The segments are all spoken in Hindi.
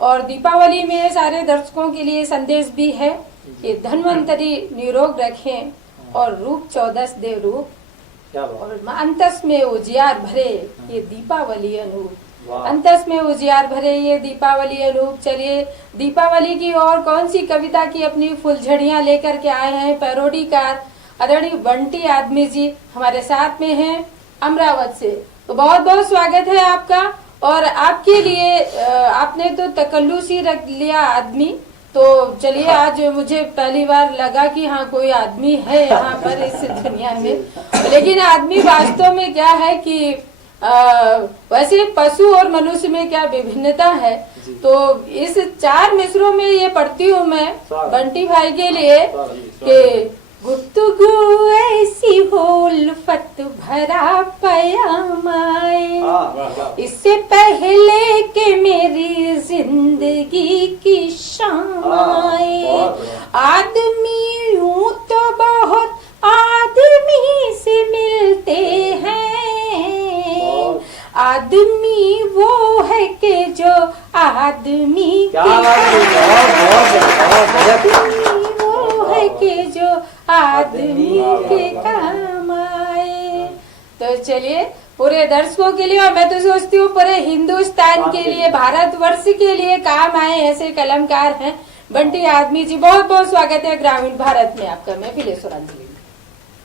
और दीपावली में सारे दर्शकों के लिए संदेश भी है कि धन्वंतरी निरोग रखें और रूप 14 दे रूप और अंतस में उजियार भरे ये दीपावली अनूप, अंतस में उजियार भरे ये दीपावली अनूप। चलिए दीपावली की और कौन सी कविता की अपनी फुलझड़ियां लेकर के आए हैं पैरोडीकार आदरणीय बंटी आदमी जी हमारे साथ में हैं अमरावत से। तो बहुत बहुत स्वागत है आपका। और आपके लिए आपने तो तकल्लुस ही रख लिया आदमी, तो चलिए आज मुझे पहली बार लगा कि हाँ कोई आदमी है यहाँ पर इस दुनिया में। लेकिन आदमी वास्तव में क्या है कि वैसे पशु और मनुष्य में क्या विभिन्नता है। तो इस 4 मिसरों में ये पढ़ती हूँ मैं बंटी भाई के लिए कि गुफ्तगू ऐसी हो उल्फत भरा पयाम आए, इससे पहले कि मेरी जिंदगी की शाम आए। आदमी यूं तो बहुत आदमी से मिलते हैं, आदमी वो है कि जो आदमी वो है कि जो आदमी के काम आए। तो चलिए पूरे दर्शकों के लिए और मैं तो सोचती हूँ पूरे हिंदुस्तान के लिए भारतवर्ष के लिए काम आए ऐसे कलमकार हैं बंटी आदमी जी। बहुत बहुत स्वागत है ग्रामीण भारत में आपका महफिल स्वरांजलि।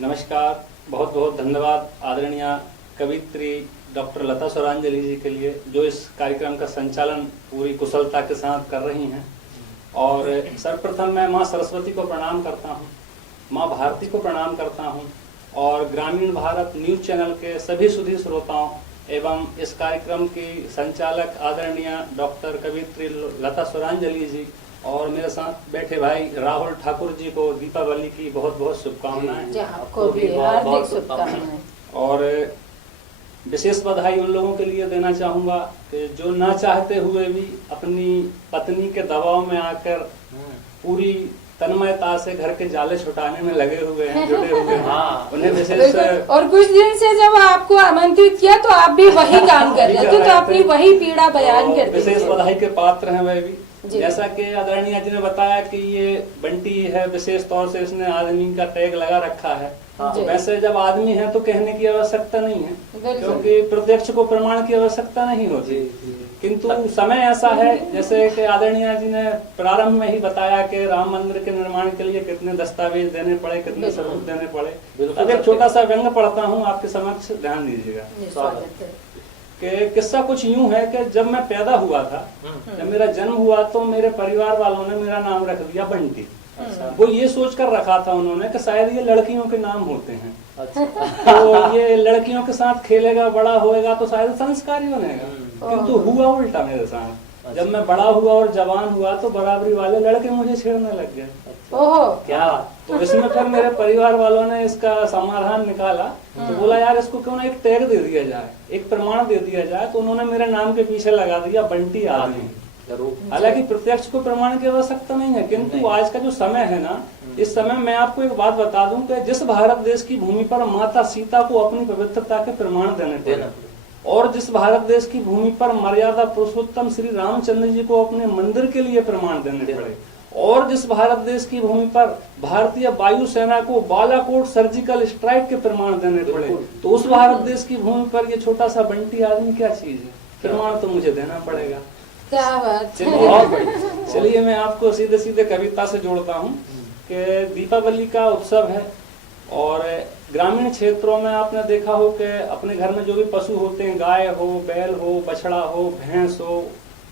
नमस्कार, बहुत बहुत धन्यवाद आदरणीय कवित्री डॉक्टर लता स्वरांजलि जी के लिए जो इस कार्यक्रम का संचालन पूरी कुशलता के साथ कर रही हैं। और सर्वप्रथम मैं माँ सरस्वती को प्रणाम करता हूँ, माँ भारती को प्रणाम करता हूँ और ग्रामीण भारत न्यूज चैनल के सभी सुधी श्रोताओं एवं इस कार्यक्रम की संचालक आदरणीय डॉक्टर कवित्री लता स्वरांजलि जी और मेरे साथ बैठे भाई राहुल ठाकुर जी को दीपावली की बहुत बहुत शुभकामनाएं। आपको भी हार्दिक शुभकामनाएं। और विशेष बधाई उन लोगों के लिए देना चाहूंगा कि जो ना चाहते हुए भी अपनी पत्नी के दबाव में आकर पूरी तन्मयता से घर के जाले छुटाने में लगे हुए हैं, जुड़े हुए हैं। उन्हें विशेष और कुछ दिन से जब आपको आमंत्रित किया तो आप भी वही काम कर रहे थे, तो अपनी वही पीड़ा बयान कर रहे थे। विशेष बधाई के पात्र हैं वह भी। जैसा कि आदरणीय जी ने बताया कि ये बंटी है, विशेष तौर से इसने आदमी का टैग लगा रखा है। तो वैसे जब आदमी है तो कहने की आवश्यकता नहीं है, क्योंकि प्रत्यक्ष को प्रमाण की आवश्यकता नहीं होती। किंतु समय ऐसा है जैसे कि आदरणीय जी ने प्रारंभ में ही बताया कि राम मंदिर के निर्माण के लिए कितने दस्तावेज देने पड़े, कितने सबूत देने पड़े। अब एक छोटा सा व्यंग्य पढ़ता हूँ आपके समक्ष, ध्यान दीजिएगा। कि किस्सा कुछ यूं है कि जब मैं पैदा हुआ था, जब मेरा जन्म हुआ तो मेरे परिवार वालों ने मेरा नाम रख दिया बंटी। वो ये सोचकर रखा था उन्होंने कि शायद ये लड़कियों के नाम होते हैं। तो ये लड़कियों के साथ खेलेगा, बड़ा होएगा तो शायद संस्कारी बनेगा। किंतु हुआ उल्टा मेरे साथ। जब मैं बड़ा हुआ और जवान हुआ तो बराबरी वाले लड़के मुझे छेड़ने लग गए। क्या तो इसमें फिर मेरे परिवार वालों ने इसका समाधान निकाला। तो बोला यार इसको क्यों ना एक टैग दे दिया जाए, एक प्रमाण दे दिया जाए। तो उन्होंने मेरे नाम के पीछे लगा दिया बंटी आदमी। हालांकि प्रत्यक्ष को प्रमाण की आवश्यकता नहीं है, किंतु आज का जो समय है ना, इस समय मैं आपको एक बात बता दूं कि जिस भारत देश की भूमि पर माता सीता को अपनी पवित्रता के प्रमाण देने पड़े और जिस भारत देश की भूमि पर मर्यादा पुरुषोत्तम श्री रामचंद्र जी को अपने मंदिर के लिए प्रमाण देने पड़े और जिस भारत देश की भूमि पर भारतीय वायुसेना को बालाकोट सर्जिकल स्ट्राइक के प्रमाण देने पड़े, तो उस भारत देश की भूमि पर ये छोटा सा बंटी आदमी क्या चीज है? प्रमाण तो मुझे देना पड़ेगा। चलिए मैं आपको सीधे सीधे कविता से जोड़ता हूँ कि दीपावली का उत्सव है और ग्रामीण क्षेत्रों में आपने देखा हो कि अपने घर में जो भी पशु होते हैं, गाय हो, बैल हो, बछड़ा हो, भैंस हो,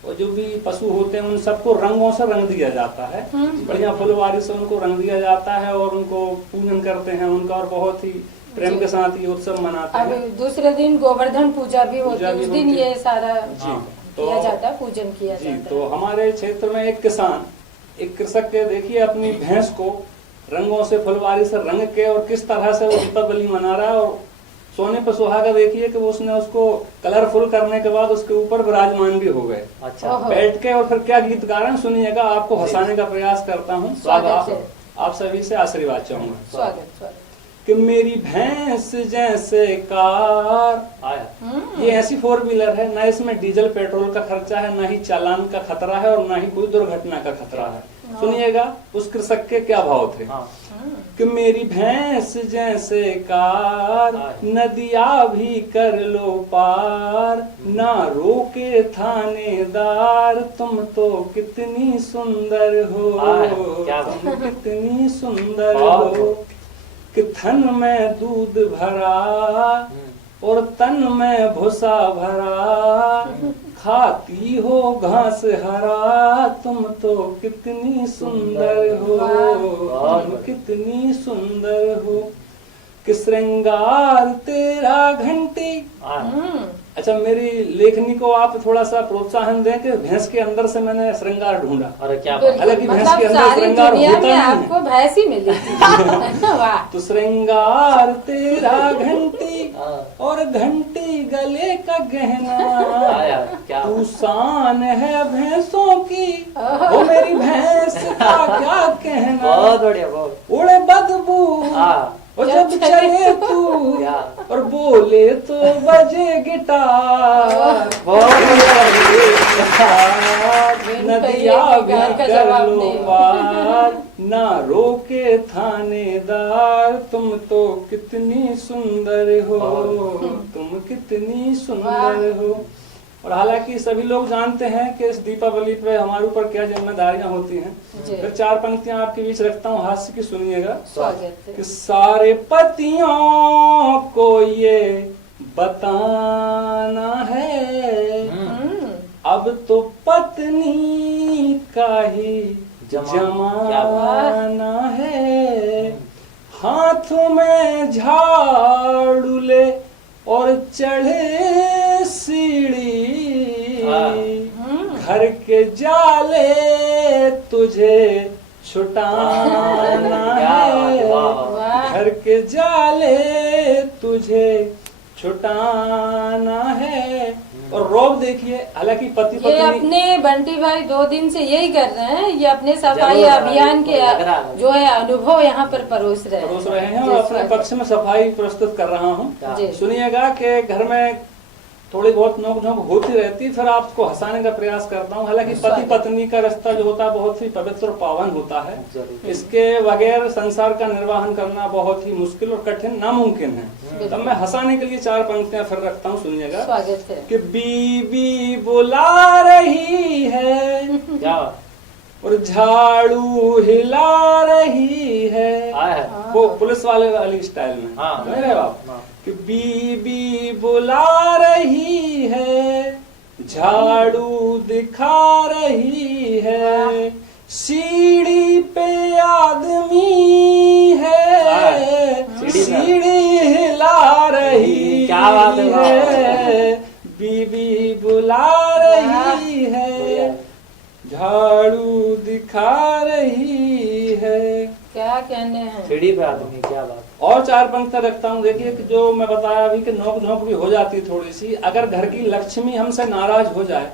और जो भी पशु होते हैं उन सबको रंगों से रंग दिया जाता है। बढ़िया फुलवारी से उनको रंग दिया जाता है और उनको पूजन करते हैं उनका और बहुत ही प्रेम के साथ ये उत्सव मनाते हैं। दूसरे दिन गोवर्धन पूजा भी होती है, उस दिन ये सारा किया जाता है, पूजन किया जाता है। तो हमारे क्षेत्र में एक किसान, एक कृषक के देखिए अपनी भैंस को रंगों से, फुलवारी से रंग के और किस तरह से वो दीपावली मना रहा है। और सोने पर सुहागा देखिए कि उसने उसको कलरफुल करने के बाद उसके ऊपर विराजमान भी हो गए। अच्छा। बैठ के और फिर क्या गीत गा रहे हैं सुनिएगा, आपको हंसाने का प्रयास करता हूँ। आप सभी से आशीर्वाद चाहूंगा। स्वागत। कि मेरी भैंस जैसे कार आया। ये ऐसी 4 व्हीलर है, ना इसमें डीजल पेट्रोल का खर्चा है, ना ही चालान का खतरा है और ना ही कोई दुर्घटना का खतरा है। सुनिएगा उस कृषक के क्या भाव थे। कि मेरी भैंस जैसे कार, नदिया भी कर लो पार, ना रोके थानेदार, तुम तो कितनी सुंदर हो, तुम कितनी सुंदर हो। कि थन में दूध भरा और तन में भूसा भरा, खाती हो घास हरा, तुम तो कितनी सुंदर हो, तुम कितनी सुंदर हो। कि श्रृंगार तेरा घंटी। अच्छा, मेरी लेखनी को आप थोड़ा सा प्रोत्साहन दें कि भैंस के अंदर से मैंने श्रृंगार ढूंढा। अरे क्या हालांकि भैंस के अंदर श्रृंगार होता नहीं है, आपको भैंस ही मिली। तो श्रृंगार तेरा घंटी और घंटी गले का गहना, तू शान है भैंसों की, वो मेरी भैंस का क्या कहना। बहुत बढ़िया, बहुत उड़े बदबू और जब चले तू और बोले तो बजे गिटार। नदिया भी कर लो पार, ना रोके थानेदार, तुम तो कितनी सुंदर हो, तुम कितनी सुंदर हो। और हालांकि सभी लोग जानते हैं कि इस दीपावली पे हमारे ऊपर क्या जिम्मेदारियां होती हैं। फिर 4 पंक्तियां आपके बीच रखता हूँ, हास्य की सुनिएगा। कि सारे पतियों को ये बताना है, अब तो पत्नी का ही जमाना है। हाथों में झाड़ू ले और चढ़े सीढ़ी, घर के जाले तुझे छुटाना है, घर के जाले तुझे छुटाना है। और रौब देखिए, हालांकि पति पत्नी अपने बंटी भाई 2 दिन से यही कर रहे हैं, ये अपने सफाई अभियान के जो है अनुभव यहाँ पर परोस रहे हैं और अपने पक्ष में सफाई प्रस्तुत कर रहा हूँ। सुनिएगा कि घर में थोड़ी बहुत नोक झोंक होती रहती, फिर आपको हंसाने का प्रयास करता हूँ। हालांकि पति पत्नी का रिश्ता जो होता है बहुत ही पवित्र और पावन होता है, इसके बगैर संसार का निर्वाहन करना बहुत ही मुश्किल और कठिन, नामुमकिन है। तब मैं हंसाने के लिए 4 पंक्तियां फिर रखता हूँ, सुनिएगा। कि बीबी बुला रही है और झाड़ू हिला रही है, वो पुलिस वाली स्टाइल में। मेरे बाप कि बीबी बुला रही है, झाड़ू दिखा रही है, सीढ़ी पे आदमी है, सीढ़ी हिला रही है, बीबी बुला रही है, झाड़ू दिखा रही है। क्या कहने हैं, सीढ़ी पे आदमी, क्या बात। और 4 पंक्तियां रखता हूँ। देखिए कि जो मैं बताया अभी कि नोक झोंक भी हो जाती है थोड़ी सी। अगर घर की लक्ष्मी हमसे नाराज हो जाए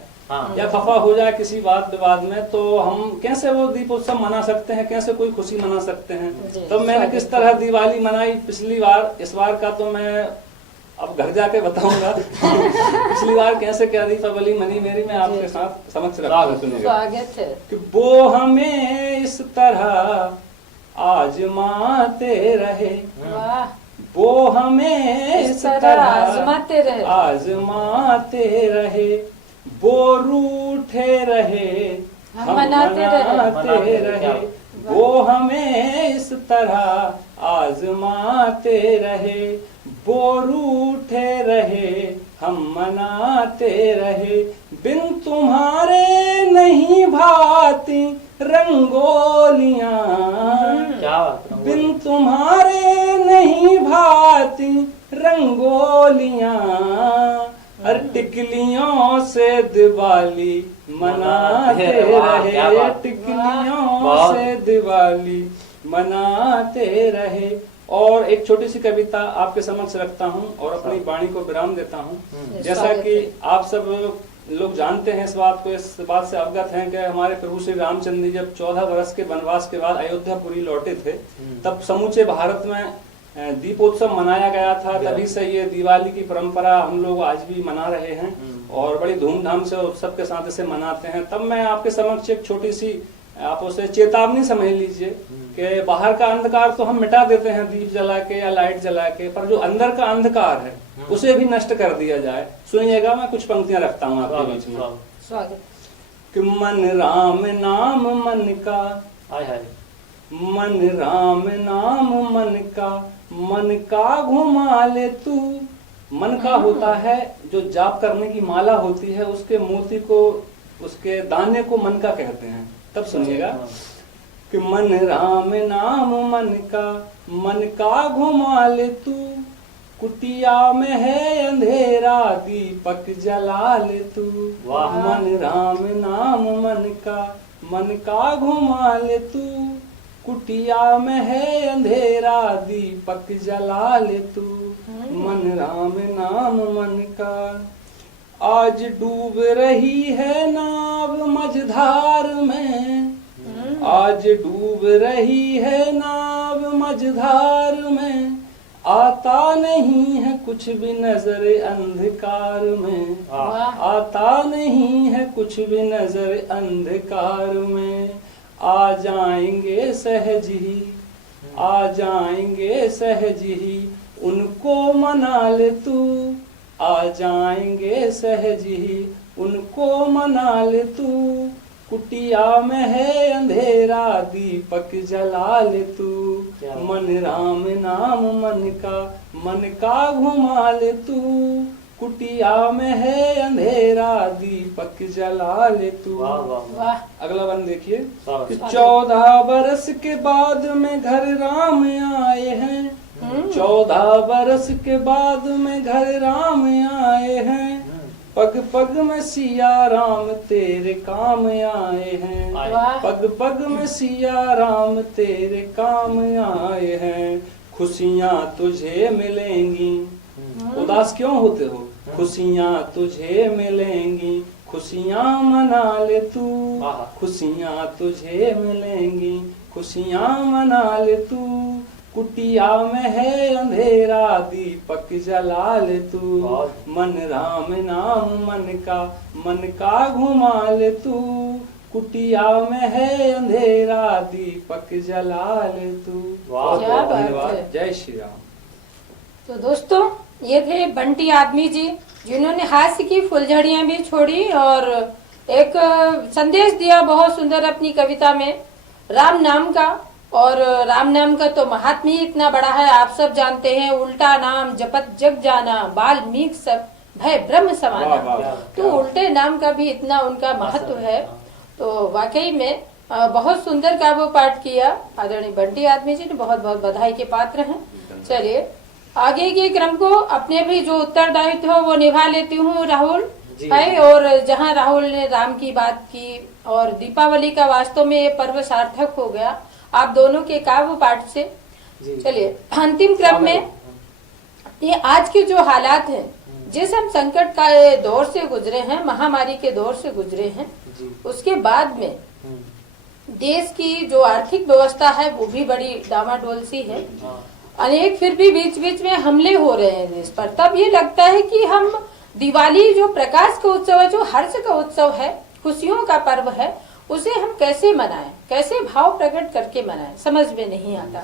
या खफा हो जाए किसी बात विवाद में, तो हम कैसे वो दीप उत्सव मना सकते हैं, कैसे कोई खुशी मना सकते हैं। तो मैंने किस तरह दिवाली मनाई पिछली बार, इस बार का तो मैं अब घर जाके बताऊंगा। पिछली बार कैसे क्या दीपावली मनी मेरी, मैं आपके साथ समक्ष रखा। स्वागत है। कि वो हमें इस तरह आजमाते रहे, वो हमें इस तरह आजमाते रहे, वो रूठे रहे हम मनाते रहे, वो हमें इस तरह आजमाते रहे, वो रूठे रहे हम मनाते रहे, बिन तुम्हारे नहीं भाती रंगोलियां, बिन तुम्हारे नहीं भाती रंगोलियां, हर टिकलियों से दिवाली मनाते रहे, टिकलियों से दिवाली मनाते रहे। और एक छोटी सी कविता आपके समक्ष रखता हूँ और अपनी वाणी को विराम देता हूँ। जैसा कि आप सब लोग जानते हैं, इस बात से अवगत हैं कि हमारे प्रभु श्री रामचंद्र जी जब 14 वर्ष के वनवास के बाद अयोध्यापुरी लौटे थे, तब समूचे भारत में दीपोत्सव मनाया गया था, तभी से ये दिवाली की परंपरा हम लोग आज भी मना रहे हैं और बड़ी धूमधाम से और उत्सव के साथ इसे मनाते हैं। तब मैं आपके समक्ष एक छोटी सी आप उसे चेतावनी समझ लीजिए कि बाहर का अंधकार तो हम मिटा देते हैं दीप जला के या लाइट जला के, पर जो अंदर का अंधकार है उसे भी नष्ट कर दिया जाए। सुनिएगा, मैं कुछ पंक्तियां रखता हूँ आपके बीच में। स्वागत। कि मन राम नाम मन का, मन राम नाम मन का घुमा ले तू। मन का होता है जो जाप करने की माला होती है, उसके मोती को, उसके दाने को मन का कहते हैं। तब सुनिएगा कि मन राम नाम मन का घुमा ले तू। कुटिया में है अंधेरा दीपक जला ले तू। मन राम नाम मन का घुमा ले तू। कुटिया में है अंधेरा दीपक जला ले तू। मन राम नाम मन का। आज डूब रही है नाव मझधार में, आज डूब रही है नाव मझधार में। आता नहीं है कुछ भी नजर अंधकार में, आता नहीं है कुछ भी नजर अंधकार में। आ जाएंगे सहज ही, आ जाएंगे सहज ही, उनको मना ले तू। आ जाएंगे सहज ही, उनको मना ले तू। कुटिया में है अंधेरा दीपक जला ले तू। मन राम नाम मन का घुमा ले तू। कुटिया में है अंधेरा दीपक जला ले तू। अगला बंद देखिए कि 14 बरस के बाद में घर राम आए हैं। 14 बरस के बाद में घर राम आए हैं। पग पग में सिया राम तेरे काम आए हैं। पग पग में सिया राम तेरे काम आए हैं। खुशियाँ तुझे मिलेंगी, उदास क्यों होते हो? खुशियाँ तुझे मिलेंगी, खुशियाँ मना ले तू। खुशियाँ तुझे मिलेंगी, खुशियाँ मना ले तू। कुटिया में है अंधेरा दीपक जला ले तू। मन राम नाम मन का घुमा ले तू। कुटिया में है अंधेरा दीपक जला ले तू। क्या बात है। जय श्री राम। तो दोस्तों, ये थे बंटी आदमी जी, जिन्होंने हास्य की फुलझड़ियां भी छोड़ी और एक संदेश दिया बहुत सुंदर अपनी कविता में राम नाम का। और राम नाम का तो महात्म्य ही इतना बड़ा है, आप सब जानते हैं। उल्टा नाम जपत जग जाना, बाल्मीकि सब भय ब्रह्म समाना। तो उल्टे नाम का भी इतना उनका महत्व है। तो वाकई में बहुत सुंदर काव्य पाठ किया आदरणीय बंटी आदमी जी ने, बहुत बहुत बधाई के पात्र हैं। चलिए आगे के क्रम को अपने भी जो उत्तरदायित्व हो वो निभा लेती हूँ राहुल है। और जहाँ राहुल ने राम की बात की और दीपावली का वास्तव में ये पर्व सार्थक हो गया आप दोनों के काव्य पाठ से। चलिए अंतिम क्रम में ये आज के जो हालात हैं, जिस हम संकट का दौर से गुजरे हैं, महामारी के दौर से गुजरे हैं, उसके बाद में देश की जो आर्थिक व्यवस्था है वो भी बड़ी डामाडोल सी है। अनेक फिर भी बीच बीच में हमले हो रहे हैं देश पर। तब ये लगता है कि हम दिवाली जो प्रकाश का उत्सव है, जो हर्ष का उत्सव है, खुशियों का पर्व है, उसे हम कैसे मनाएं, कैसे भाव प्रकट करके मनाएं, समझ में नहीं आता।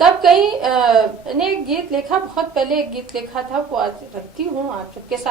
तब कई ने गीत लिखा, बहुत पहले एक गीत लिखा था, वो आज रखती हूँ आप सबके साथ।